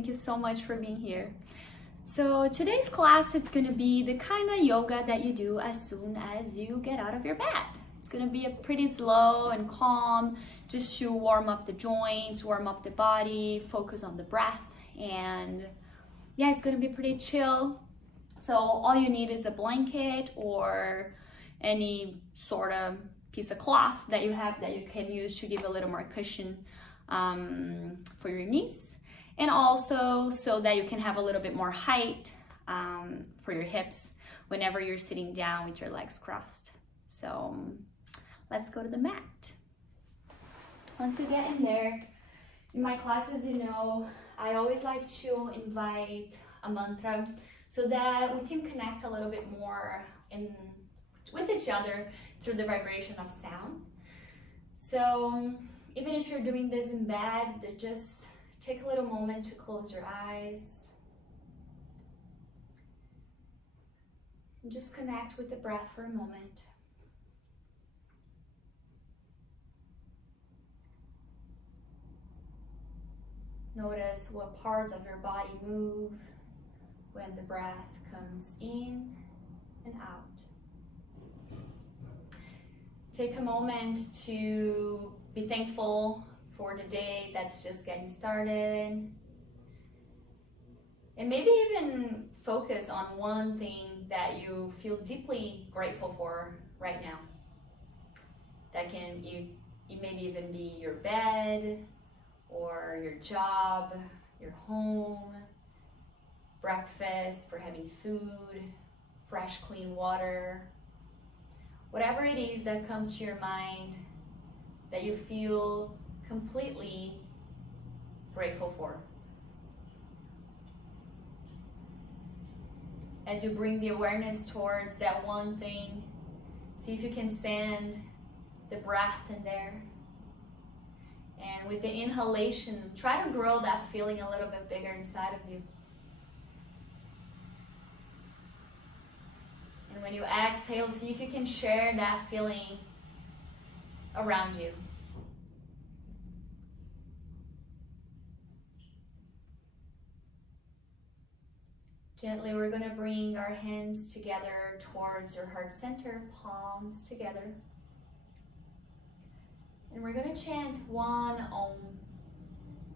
Thank you so much for being here. So today's class, it's gonna be the kind of yoga that you do as soon as you get out of your bed. It's gonna be a pretty slow and calm, just to warm up the joints, warm up the body, focus on the breath, and yeah, it's gonna be pretty chill. So all you need is a blanket or any sort of piece of cloth that you have that you can use to give a little more cushion for your knees, and also so that you can have a little bit more height for your hips whenever you're sitting down with your legs crossed. So let's go to the mat. Once you get in there, in my classes, you know, I always like to invite a mantra so that we can connect a little bit more with each other through the vibration of sound. So even if you're doing this in bed, just take a little moment to close your eyes and just connect with the breath for a moment. Notice what parts of your body move when the breath comes in and out. Take a moment to be thankful for the day that's just getting started. And maybe even focus on one thing that you feel deeply grateful for right now. That can maybe even be your bed, or your job, your home, breakfast, for having food, fresh, clean water. Whatever it is that comes to your mind that you feel completely grateful for. As you bring the awareness towards that one thing, see if you can send the breath in there. And with the inhalation, try to grow that feeling a little bit bigger inside of you. And when you exhale, see if you can share that feeling around you. Gently, we're going to bring our hands together towards your heart center, palms together. And we're going to chant one Om,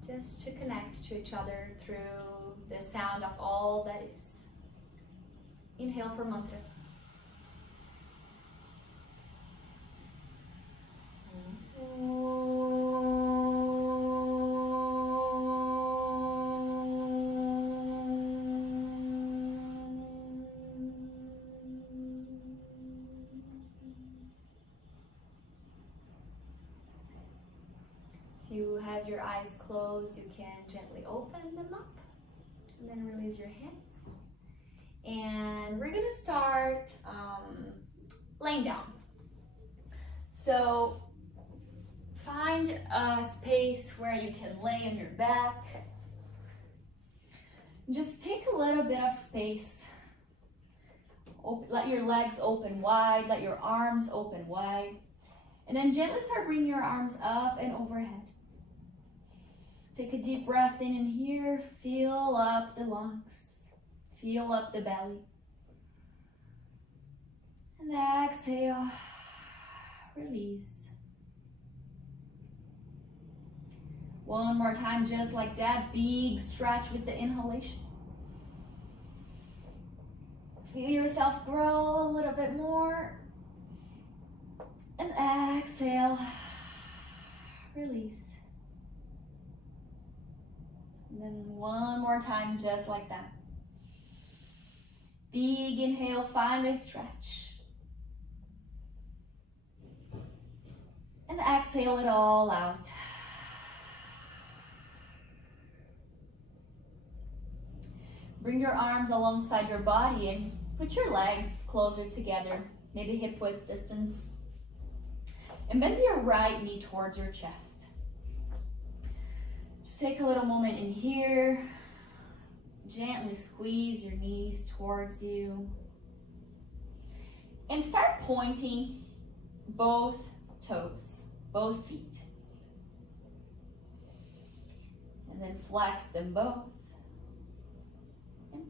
just to connect to each other through the sound of all that is. Inhale for mantra. If you have your eyes closed, you can gently open them up and then release your hands. And we're gonna start laying down. So find a space where you can lay on your back. Just take a little bit of space. Let your legs open wide, let your arms open wide. And then gently start bringing your arms up and overhead. Take a deep breath in and here, fill up the lungs, fill up the belly. And exhale, release. One more time, just like that, big stretch with the inhalation. Feel yourself grow a little bit more. And exhale, release. And then one more time, just like that. Big inhale, find a stretch. And exhale it all out. Bring your arms alongside your body and put your legs closer together, maybe hip width distance. And bend your right knee towards your chest. Just take a little moment in here. Gently squeeze your knees towards you. And start pointing both toes, both feet. And then flex them both.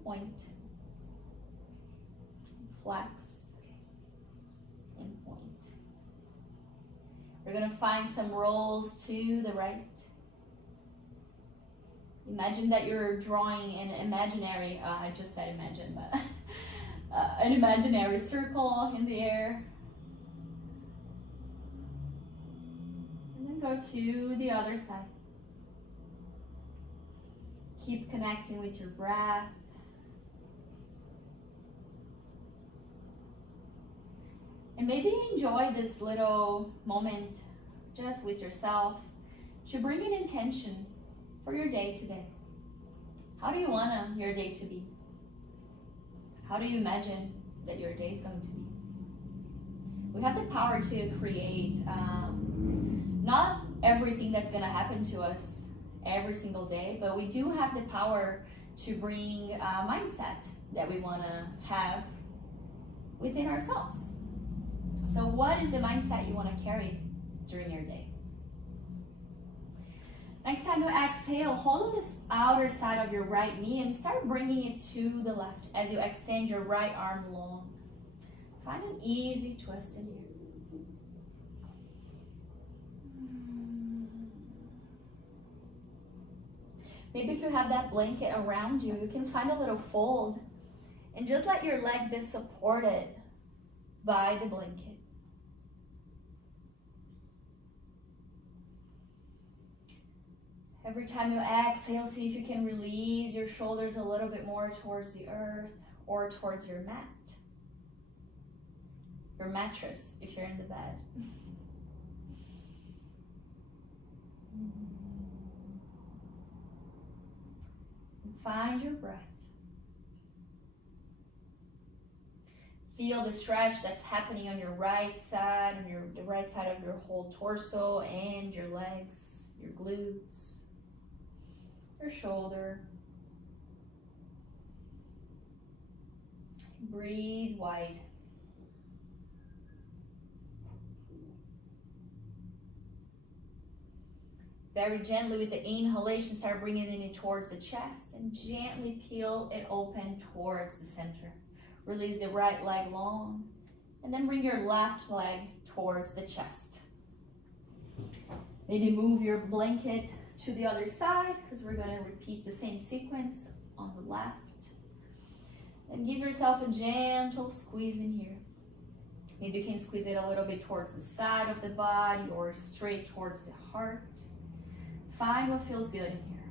point, flex, and point. We're going to find some rolls to the right. Imagine that you're drawing an imaginary, I just said imagine, but an imaginary circle in the air. And then go to the other side. Keep connecting with your breath. And maybe enjoy this little moment just with yourself to bring an intention for your day today. How do you want your day to be? How do you imagine that your day is going to be? We have the power to create not everything that's going to happen to us every single day, but we do have the power to bring a mindset that we want to have within ourselves. So what is the mindset you want to carry during your day? Next time you exhale, hold on the outer side of your right knee and start bringing it to the left as you extend your right arm long. Find an easy twist in here. Maybe if you have that blanket around you, you can find a little fold and just let your leg be supported by the blanket. Every time you exhale, see if you can release your shoulders a little bit more towards the earth or towards your mat. Your mattress, if you're in the bed. And find your breath. Feel the stretch that's happening on your right side, on the right side of your whole torso and your legs, your glutes. Your shoulder. Breathe wide. Very gently with the inhalation, start bringing it towards the chest and gently peel it open towards the center. Release the right leg long and then bring your left leg towards the chest. Maybe move your blanket to the other side because we're going to repeat the same sequence on the left. And give yourself a gentle squeeze in here. Maybe you can squeeze it a little bit towards the side of the body or straight towards the heart. Find what feels good in here.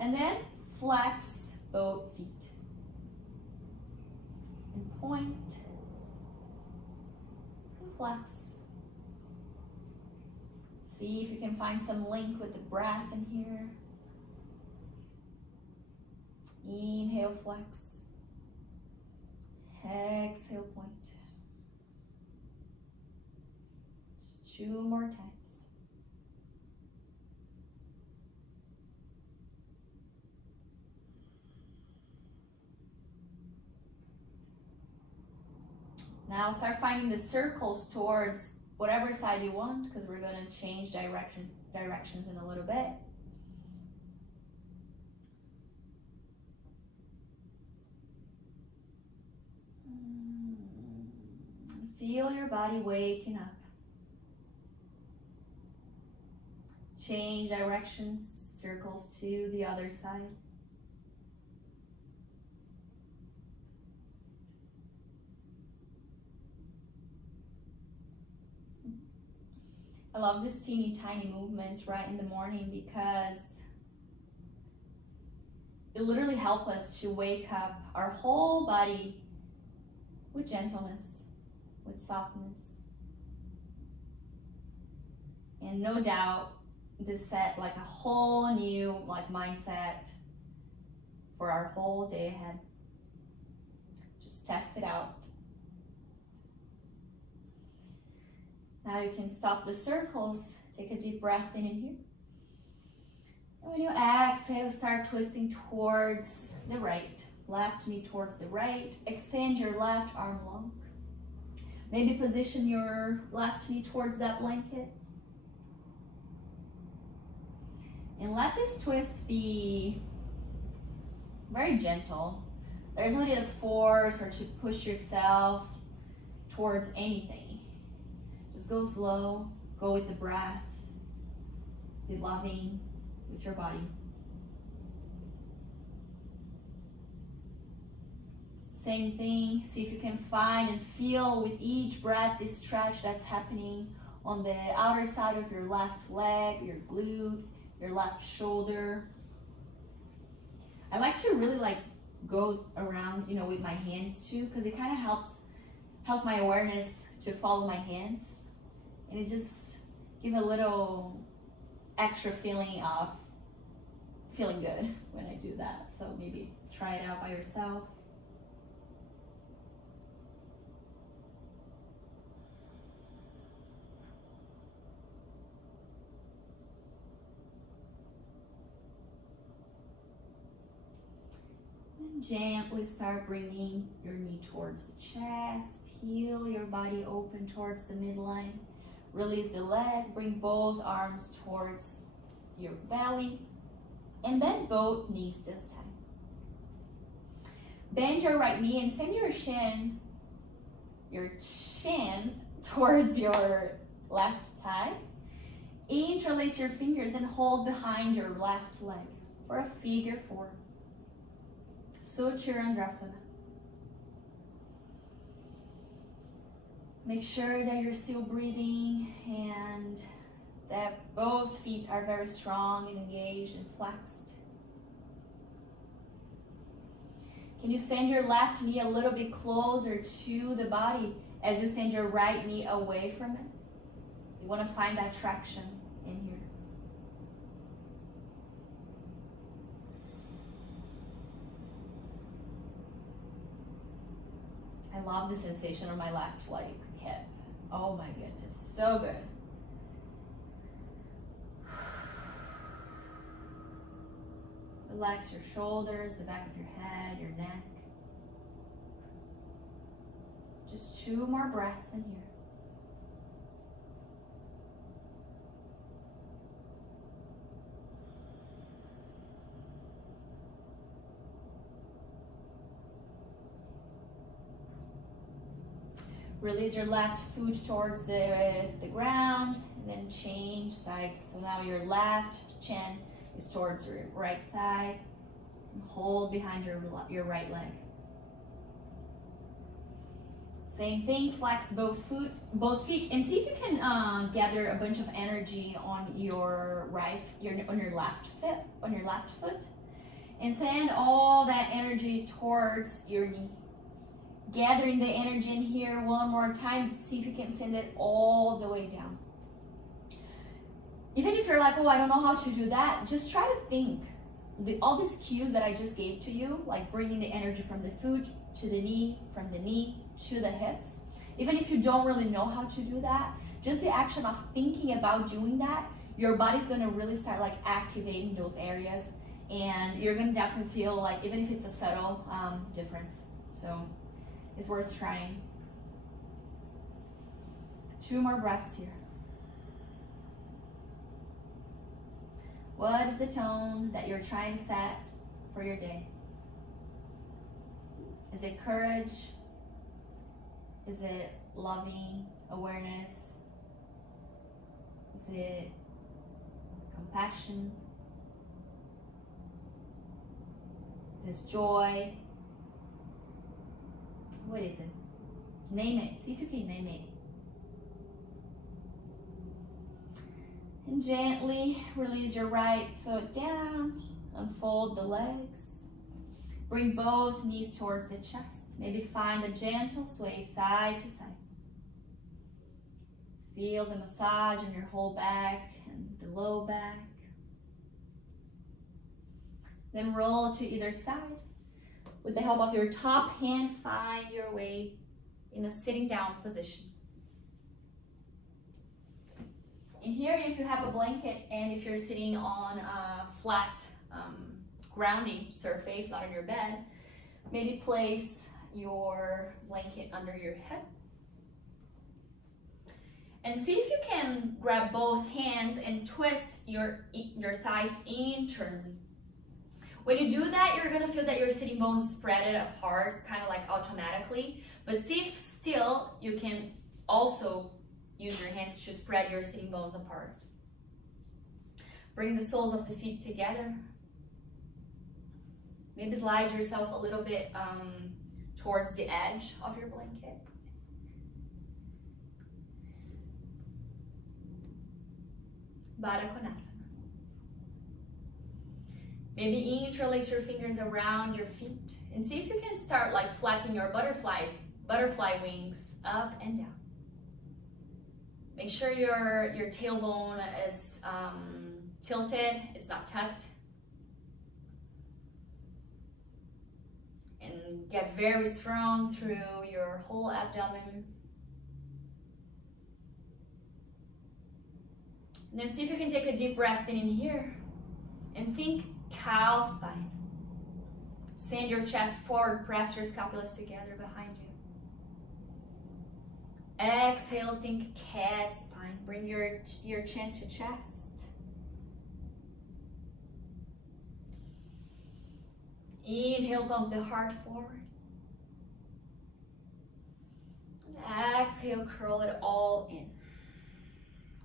And then flex both feet. And point. And flex. See if you can find some link with the breath in here. Inhale, flex. Exhale, point. Just 2 more times. Now start finding the circles towards whatever side you want, because we're going to change directions in a little bit. Feel your body waking up. Change directions, circles to the other side. I love this teeny tiny movements right in the morning because it literally helps us to wake up our whole body with gentleness, with softness. And no doubt this set like a whole new mindset for our whole day ahead. Just test it out. Now you can stop the circles. Take a deep breath in and here. And when you exhale, start twisting towards the right. Left knee towards the right. Extend your left arm long. Maybe position your left knee towards that blanket. And let this twist be very gentle. There's no need to force or to push yourself towards anything. Just go slow, go with the breath, be loving with your body. Same thing, see if you can find and feel with each breath this stretch that's happening on the outer side of your left leg, your glute, your left shoulder. I like to really go around, with my hands too, because it kind of helps my awareness to follow my hands, and it just gives a little extra feeling of feeling good when I do that. So maybe try it out by yourself. Gently start bringing your knee towards the chest. Peel your body open towards the midline. Release the leg. Bring both arms towards your belly. And bend both knees this time. Bend your right knee and send your chin towards your left thigh. Interlace your fingers and hold behind your left leg for a figure four. Sucharandrasana. Make sure that you're still breathing and that both feet are very strong and engaged and flexed. Can you send your left knee a little bit closer to the body as you send your right knee away from it? You want to find that traction in here. I love the sensation on my left hip. Oh my goodness, so good. Relax your shoulders, the back of your head, your neck. Just 2 more breaths in here. Release your left foot towards the ground, and then change sides. So now your left chin is towards your right thigh, and hold behind your right leg. Same thing, flex both feet, and see if you can gather a bunch of energy on your left foot, and send all that energy towards your knee. Gathering the energy in here one more time. See if you can send it all the way down. Even if you're like, oh, I don't know how to do that, just try to think. All these cues that I just gave to you, like bringing the energy from the foot to the knee, from the knee to the hips. Even if you don't really know how to do that, just the action of thinking about doing that, your body's gonna really start activating those areas, and you're gonna definitely feel even if it's a subtle difference. So it's worth trying. 2 more breaths here. What is the tone that you're trying to set for your day? Is it courage? Is it loving awareness? Is it compassion? Is it joy? What is it? Name it. See if you can name it. And gently release your right foot down. Unfold the legs. Bring both knees towards the chest. Maybe find a gentle sway side to side. Feel the massage on your whole back and the low back. Then roll to either side. With the help of your top hand, find your way in a sitting down position. In here, if you have a blanket and if you're sitting on a flat grounding surface, not on your bed, maybe place your blanket under your head. And see if you can grab both hands and twist your thighs internally. When you do that, you're gonna feel that your sitting bones spread it apart, kind of like automatically. But see if still you can also use your hands to spread your sitting bones apart. Bring the soles of the feet together. Maybe slide yourself a little bit towards the edge of your blanket. Baddha Konasana. Maybe interlace your fingers around your feet and see if you can start like flapping your butterfly wings up and down. Make sure your tailbone is tilted, it's not tucked. And get very strong through your whole abdomen. And then see if you can take a deep breath in here and think cow spine. Send your chest forward, press your scapulas together behind you. Exhale, think cat spine. Bring your chin to chest. Inhale, bump the heart forward. And exhale, curl it all in.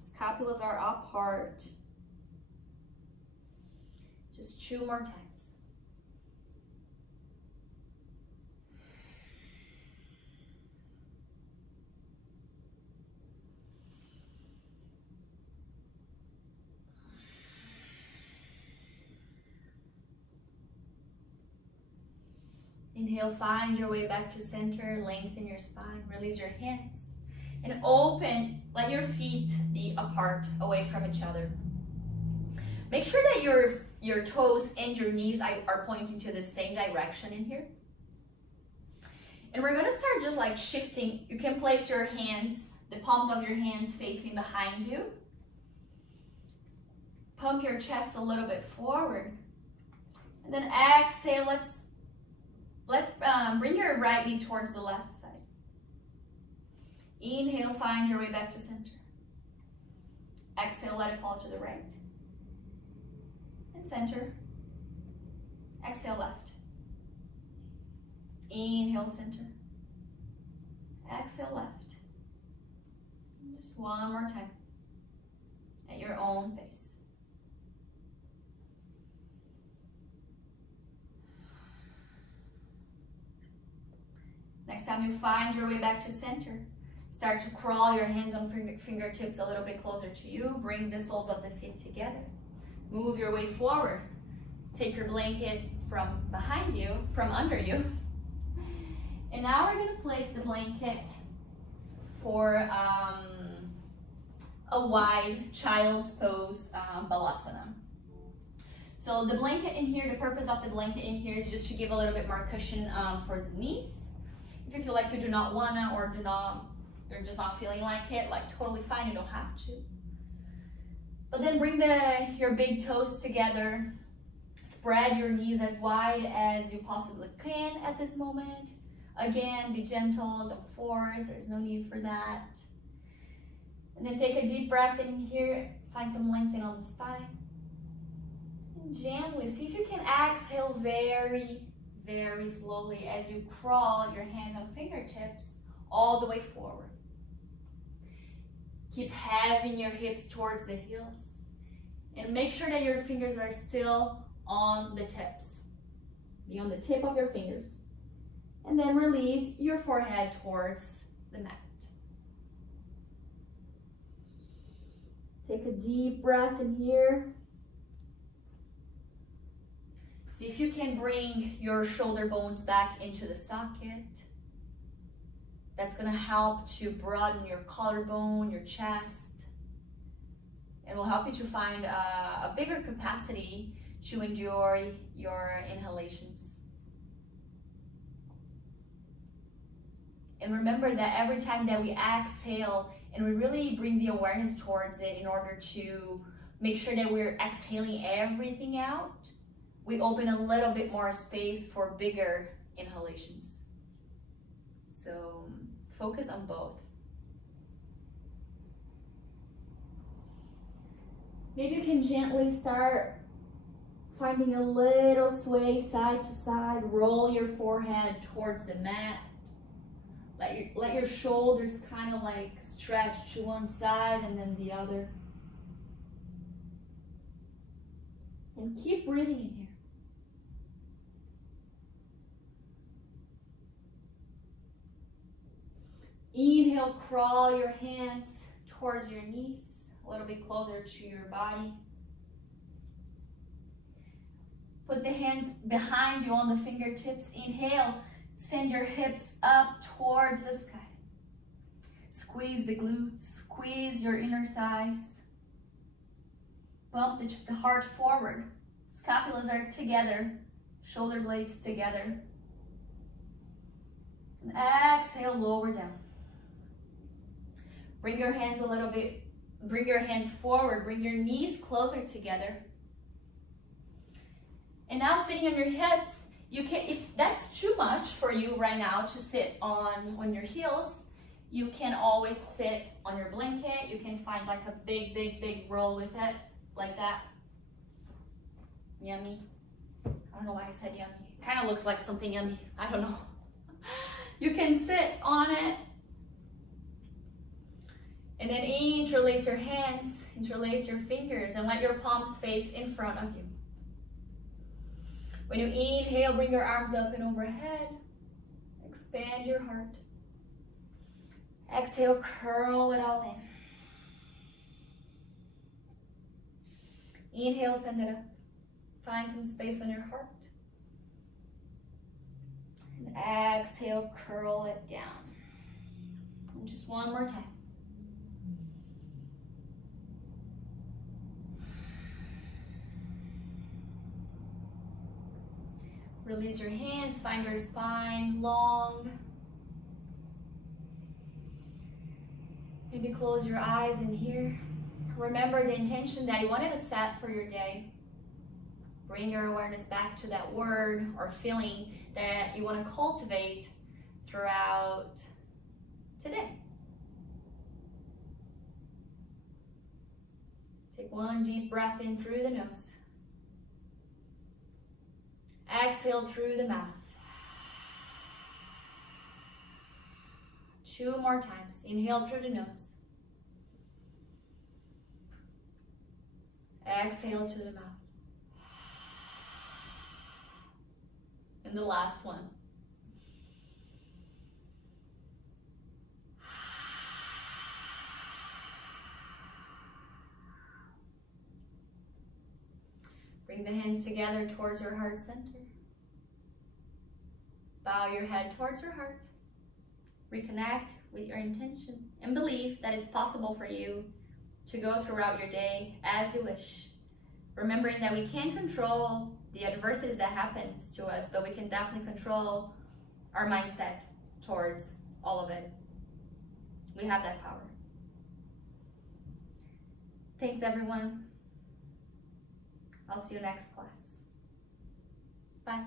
Scapulas are apart. Just 2 more times. Inhale, find your way back to center, lengthen your spine, release your hands, and open, let your feet be apart, away from each other. Make sure that your toes and your knees are pointing to the same direction in here. And we're gonna start just like shifting. You can place your hands, the palms of your hands facing behind you. Pump your chest a little bit forward. And then exhale, let's bring your right knee towards the left side. Inhale, find your way back to center. Exhale, let it fall to the right. And center. Exhale, left. Inhale, center. Exhale, left. Just one more time. At your own pace. Next time you find your way back to center, start to crawl your hands on fingertips a little bit closer to you. Bring the soles of the feet together. Move your way forward. Take your blanket from behind you, from under you. And now we're gonna place the blanket for a wide child's pose balasana. So the blanket in here, the purpose of the blanket in here is just to give a little bit more cushion for the knees. If you feel like you do not wanna or you're just not feeling like it, like totally fine, you don't have to. But then bring your big toes together. Spread your knees as wide as you possibly can at this moment. Again, be gentle, don't force, there's no need for that. And then take a deep breath in here, find some lengthening on the spine. And gently, see if you can exhale very, very slowly as you crawl your hands on fingertips all the way forward. Keep having your hips towards the heels. And make sure that your fingers are still on the tips. Be on the tip of your fingers. And then release your forehead towards the mat. Take a deep breath in here. See if you can bring your shoulder bones back into the socket. That's gonna help to broaden your collarbone, your chest. And will help you to find a bigger capacity to endure your inhalations. And remember that every time that we exhale and we really bring the awareness towards it in order to make sure that we're exhaling everything out, we open a little bit more space for bigger inhalations. So focus on both. Maybe you can gently start Finding a little sway side to side. Roll your forehead towards the mat. Let your shoulders kind of like stretch to one side and then the other. And keep breathing in here. Inhale, crawl your hands towards your knees, a little bit closer to your body. Put the hands behind you on the fingertips. Inhale, send your hips up towards the sky. Squeeze the glutes, squeeze your inner thighs. Bump the heart forward. Scapulas are together, shoulder blades together. And exhale, lower down. Bring your hands a little bit, bring your hands forward, bring your knees closer together. And now sitting on your hips, you can, if that's too much for you right now to sit on your heels, you can always sit on your blanket. You can find like a big roll with it, like that. Yummy. I don't know why I said yummy. It kind of looks like something yummy. I don't know. You can sit on it. And then interlace your hands, interlace your fingers, and let your palms face in front of you. When you inhale, bring your arms up and overhead. Expand your heart. Exhale, curl it all in. Inhale, send it up. Find some space on your heart. And exhale, curl it down. And just one more time. Release your hands, find your spine long. Maybe close your eyes in here. Remember the intention that you wanted to set for your day. Bring your awareness back to that word or feeling that you want to cultivate throughout today. Take one deep breath in through the nose. Exhale through the mouth. 2 more times. Inhale through the nose. Exhale to the mouth. And the last one. Bring the hands together towards your heart center. Bow your head towards your heart. Reconnect with your intention and believe that it's possible for you to go throughout your day as you wish. Remembering that we can't control the adversities that happens to us, but we can definitely control our mindset towards all of it. We have that power. Thanks, everyone. I'll see you next class. Bye.